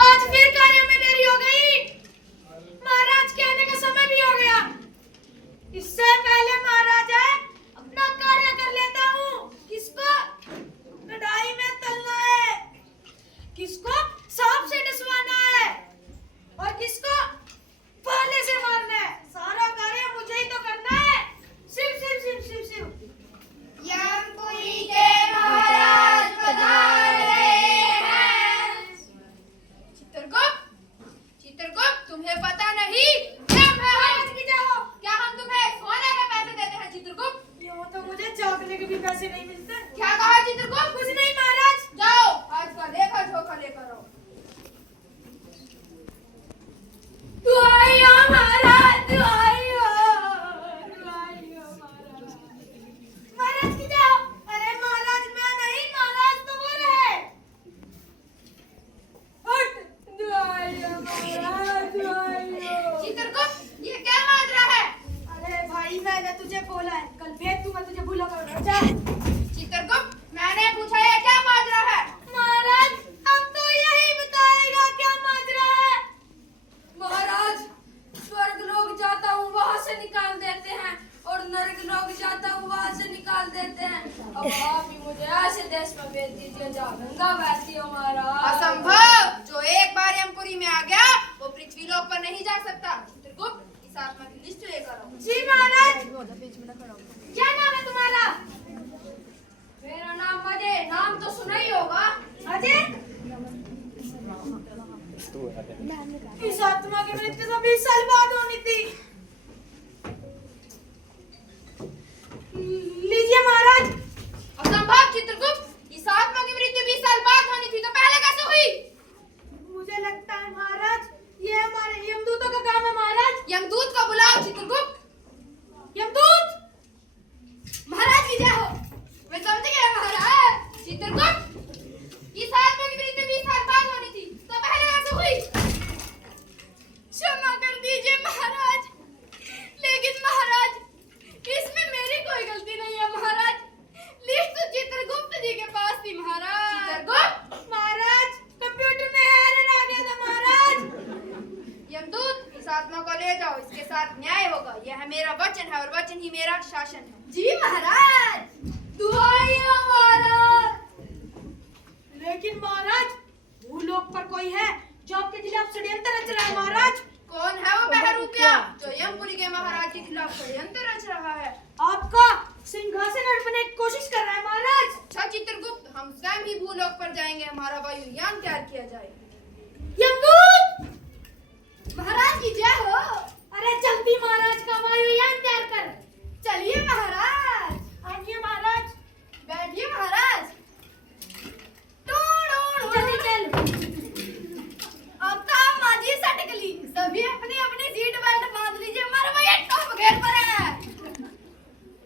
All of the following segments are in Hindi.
आज फिर कार्य में देरी हो गई। महाराज के आने का समय भी हो गया। इससे पहले महाराज आए अपना कार्य कर लेता हूँ। किसको कढ़ाई में तलना है, किसको सांप से डसवाना है और किसको भाले से मारना है। सारा कार्य मुझे ही तो करना है। शिव शिव शिव शिव शिव। यमपुरी के महाराज पधार रहे हैं। चित्रगुप्त, तुम्हें पता नहीं क्या महाराज की जय हो। क्या हम तुम्हें सोने के पैसे देते हैं चित्रगुप्त? यूं तो मुझे चौकने के भी पैसे नहीं मिलते। क्या कहा चित्रगुप्त? कुछ नहीं महाराज। जाओ आज का लेखा जोखा लेकर आओ। दुआइयो महाराज, दुआइयो, दुआइयो महाराज। महाराज की जय हो। अरे महाराज मैं नहीं, महाराज तो वो रहे। उठ, दुआइयो महाराज, दुआइयो। चित्रगुप्त, ये क्या माजरा है? अरे भाई मैंने तुझे बोला है कल भेज दूंगा तुझे, भूला कर जा। चित्रगुप्त, मैंने पूछा ये क्या माजरा है? महाराज अब तो यही बताएगा क्या माजरा है। महाराज, स्वर्ग लोग जाता हूँ वहाँ से निकाल देते हैं और नरक लोग जाता हूँ वहाँ से निकाल देते हैं। अब आप ही मुझे ऐसे देश में भेज दीजिए जहाँ गंगा बहती हो महाराज। असंभव। जो एक बार यमपुरी में आ गया वो पृथ्वी लोक पर नहीं जा सकता। चित्रगुप्त, इस आत्मा की लिस्ट लेकर आओ। जी महाराज। क्या नाम है तुम्हारा? मेरा नाम अजय। नाम तो सुना ही होगा। अजय। इस आत्मा की मृत्यु तो 20 साल बाद होनी थी। लीजिए महाराज। असंभव चित्रगुप्त, इस आत्मा की मृत्यु 20 साल बाद होनी थी तो पहले कैसे हुई? मुझे लगता है महाराज ये हमारे यमदूतों का काम है। महाराज यमदूत को बुलाओ। चित्रगुप्त, यमदूत। महाराज की जय हो। मैं समझ गया महाराज। चित्रगुप्त, इस आत्मा की मृत्यु 20 साल बाद होनी थी तो पहले कैसे हुई? क्षमा कर दीजिए महाराज, लेकिन महाराज इसमें मेरी कोई गलती नहीं है महाराज। लिस्ट तो चित्रगुप्त जी के पास थी महाराज। चित्रगुप्त, महाराज कंप्यूटर में एरर आ गया था महाराज। यमदूत, इस आत्मा को ले जाओ। इसके साथ न्याय होगा। यह मेरा वचन है और वचन ही मेरा शासन है। जी महाराज। दुआइयो महाराज। लेकिन महाराज भूलोक पर कोई है जो आपके खिलाफ षड्यंत्र रच रहा है। महाराज कौन है वो बहरूपिया जो यमपुरी के महाराज के खिलाफ षड्यंत्र रच रहा है? आपका सिंहासन हड़पने की कोशिश कर रहा है महाराज। अच्छा चित्रगुप्त, हम स्वयं ही भूलोक पर जाएंगे। हमारा वायुयान तैयार किया जाए। यमदूत। महाराज की जय हो। अरे जल्दी महाराज का वायुयान तैयार कर। चलिए महाराज। आइए महाराज। बैठिए महाराज। जल्दी चल। अब तो हम माझी सटक ली। सभी अपनी अपनी सीट बेल्ट बांध लीजिए। हमारा भैया टॉप घेर पर है।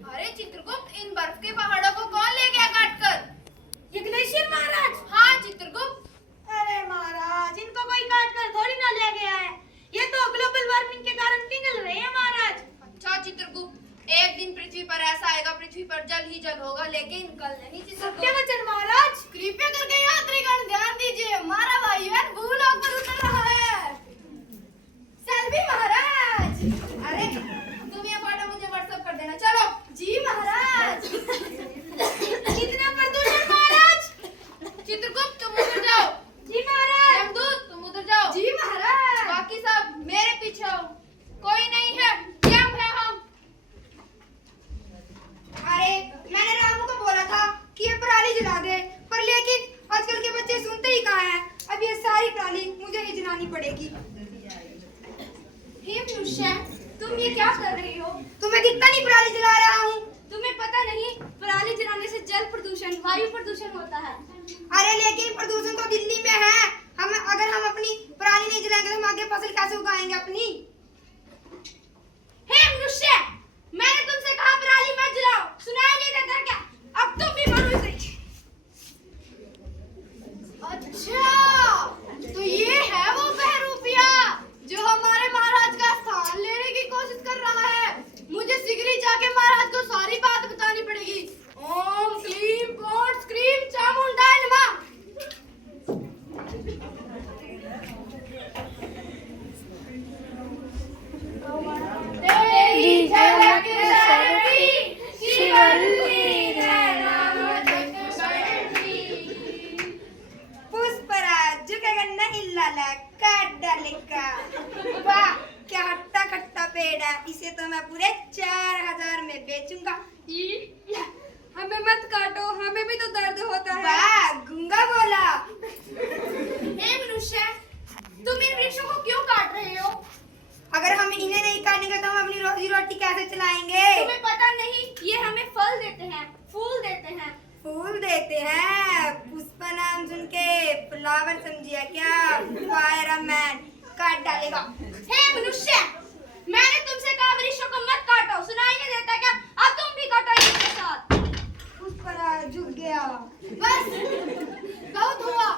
अरे चित्रगुप्त, इन बर्फ के पहाड़ों को कौन ले गया काट कर? ये ग्लेशियर महाराज। हाँ चित्रगुप्त। अरे महाराज इनको कोई काट कर थोड़ी ना ले गया है। ये तो ग्लोबल वार्मिंग के कारण पिघल रहे हैं महाराज। अच्छा चित्रगुप्त, एक दिन पृथ्वी पर ऐसा आएगा, पृथ्वी पर जल ही जल होगा, लेकिन कल नहीं सत्य चित्रगुप्त। वचन महाराज। कृपया करके यात्रीगण ध्यान दीजिए। हमारा वायुयान भूलोक पर उतर रहा है। सेल्फी महाराज। अरे तुम ये फोटो मुझे व्हाट्सएप कर देना। चलो। जी महाराज। कितना प्रदूषण महाराज। चित्रगुप्त, तुम उधर जाओ। जी महाराज। यमदूत, तुम उधर जाओ। जी महाराज। बाकी सब मेरे पीछे आओ। कोई नहीं है, यम है हम। अरे मैंने रामू को बोला था कि ये पराली जला दे, पर लेकिन आजकल के बच्चे सुनते ही कहाँ हैं। अब ये सारी पराली मुझे ही जलानी पड़ेगी। हे मनुष्य, तुम ये क्या कर रही हो? तुम्हें दिखता नहीं पराली जला रहा हूँ? तुम्हें पता नहीं पराली जलाने से जल प्रदूषण, वायु प्रदूषण होता है। अरे लेकिन प्रदूषण तो दिल्ली में है। अगर हम अपनी पराली नहीं जलाएंगे तो हम आगे फसल कैसे उगाएंगे अपनी? हे मनुष्य, मैंने तुमसे कहा पराली मत जलाओ, सुनाई नहीं देता क्या? अब तुम भी मरो इसे। अच्छा, तो ये है वो बहरूपिया जो हमारे महाराज का स्थान लेने की कोशिश कर रहा है। मुझे शीघ्र जाके महाराज को सारी बात बतानी पड़ेगी। ओम क्लीम कोट क्रीम चामुंडा नमः। डाला काट डालेगा। वाह क्या हट्टा कट्टा पेड़ है, इसे तो मैं पूरे 4000 में बेचूंगा। हमें मत काटो, हमें भी तो दर्द होता है। वाह गूंगा बोला। हे मनुष्य, तुम इन वृक्षों को क्यों काट रहे हो? अगर हम इन्हें नहीं काटेंगे तो हम अपनी रोजी रोटी कैसे चलाएंगे? तुम्हें पता नहीं, ये हमें फल देते हैं, फूल देते हैं। फूल देते हैं? पुष्पा नाम सुन के फ्लावर समझिया क्या? फायरमैन काट डालेगा। हे मनुष्य, मैंने तुमसे कहा वृक्षों को मत काटो, सुनाई नहीं देता क्या? अब तुम भी काटो इनके साथ। पुष्पा झुक गया। बस बहुत हुआ,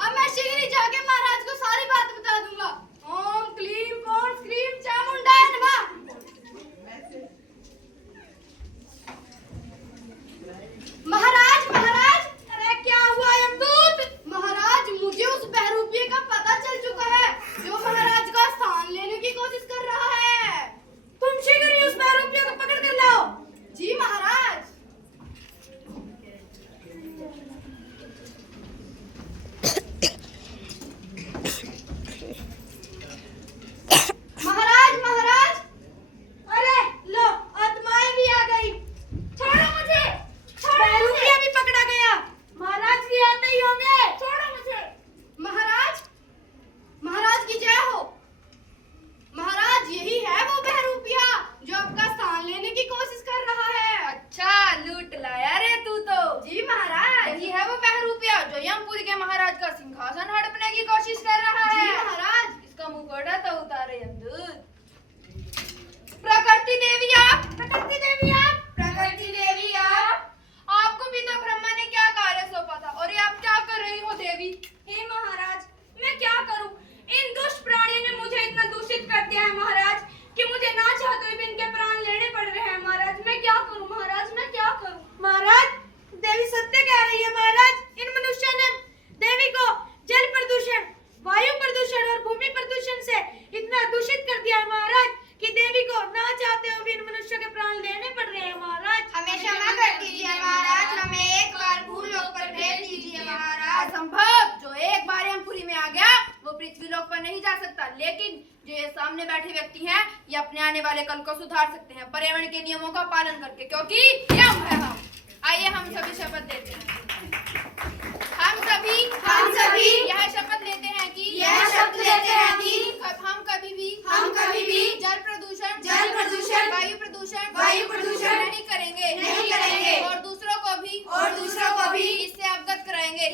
अब मैं शीघ्र ही जाके महाराज को सारी बात बता दूंगा। ओम क्लीम कौन क्लीम चामुंडाय नमः। महाराज महाराज, अरे क्या हुआ यमदूत? महाराज मुझे उस बहरूपिये का पता चल चुका है जो महाराज का स्थान लेने की कोशिश कर रहा है। तुम शीघ्र ही उस बहरूपिया को पकड़ कर लाओ। जी महाराज। महाराज महाराज, अरे लो आत्माएं भी आ गई। छोड़ो मुझे, छोड़ो मुझे। बहरूपिया भी पकड़ा गया। महाराज भी आते ही होंगे। छोड़ो मुझे। महाराज, महाराज की जय हो। महाराज यही है वो बहरूपिया जो आपका स्थान लेने की कोशिश कर रहा है। अच्छा लूट लाया रे तू तो। जी महाराज, यही है वो बहरूपिया जो यमपुरी के महाराज का सिंहासन हड़पने की कोशिश कर रहा है। जी महाराज, इसका मुखौटा तो उतारे यमदूत। प्रकृति देवी आप, प्रकृति देवी आप, प्रकृति देवी आप, आपको पिता ब्रह्मा ने क्या कार्य सौंपा था और ये आप क्या कर रही हो देवी? हे महाराज, मैं क्या करूं? इन दुष्ट प्राणियों ने मुझे इतना दूषित कर दिया है महाराज कि मुझे ना चाहते हुए भी इनके प्राण लेने पड़ रहे हैं महाराज। मैं क्या करूं महाराज, मैं क्या करूं? महाराज देवी सत्य कह रही है। महाराज इन मनुष्यों ने देवी को जल प्रदूषण, वायु प्रदूषण और भूमि प्रदूषण से इतना दूषित कर दिया है महाराज कि देवी को ना चाहते हुए भी इन मनुष्यों के प्राण लेने पड़ रहे हैं महाराज। हमें क्षमा कर दीजिए महाराज, हमें एक बार भूल लोक पर भेज दीजिए महाराज। असंभव, जो एक बार यमपुरी में आ गया वो पृथ्वी लोक पर नहीं जा सकता। लेकिन जो ये सामने बैठे व्यक्ति हैं, ये अपने आने वाले कल को सुधार सकते हैं पर्यावरण के नियमों का पालन करके, क्योंकि यम है हम। आइए हम सभी शपथ लेते हैं। हम सभी यह शपथ लेते हैं कि हम कभी भी जल प्रदूषण, वायु प्रदूषण नहीं करेंगे और दूसरों को भी इससे अवगत कराएंगे।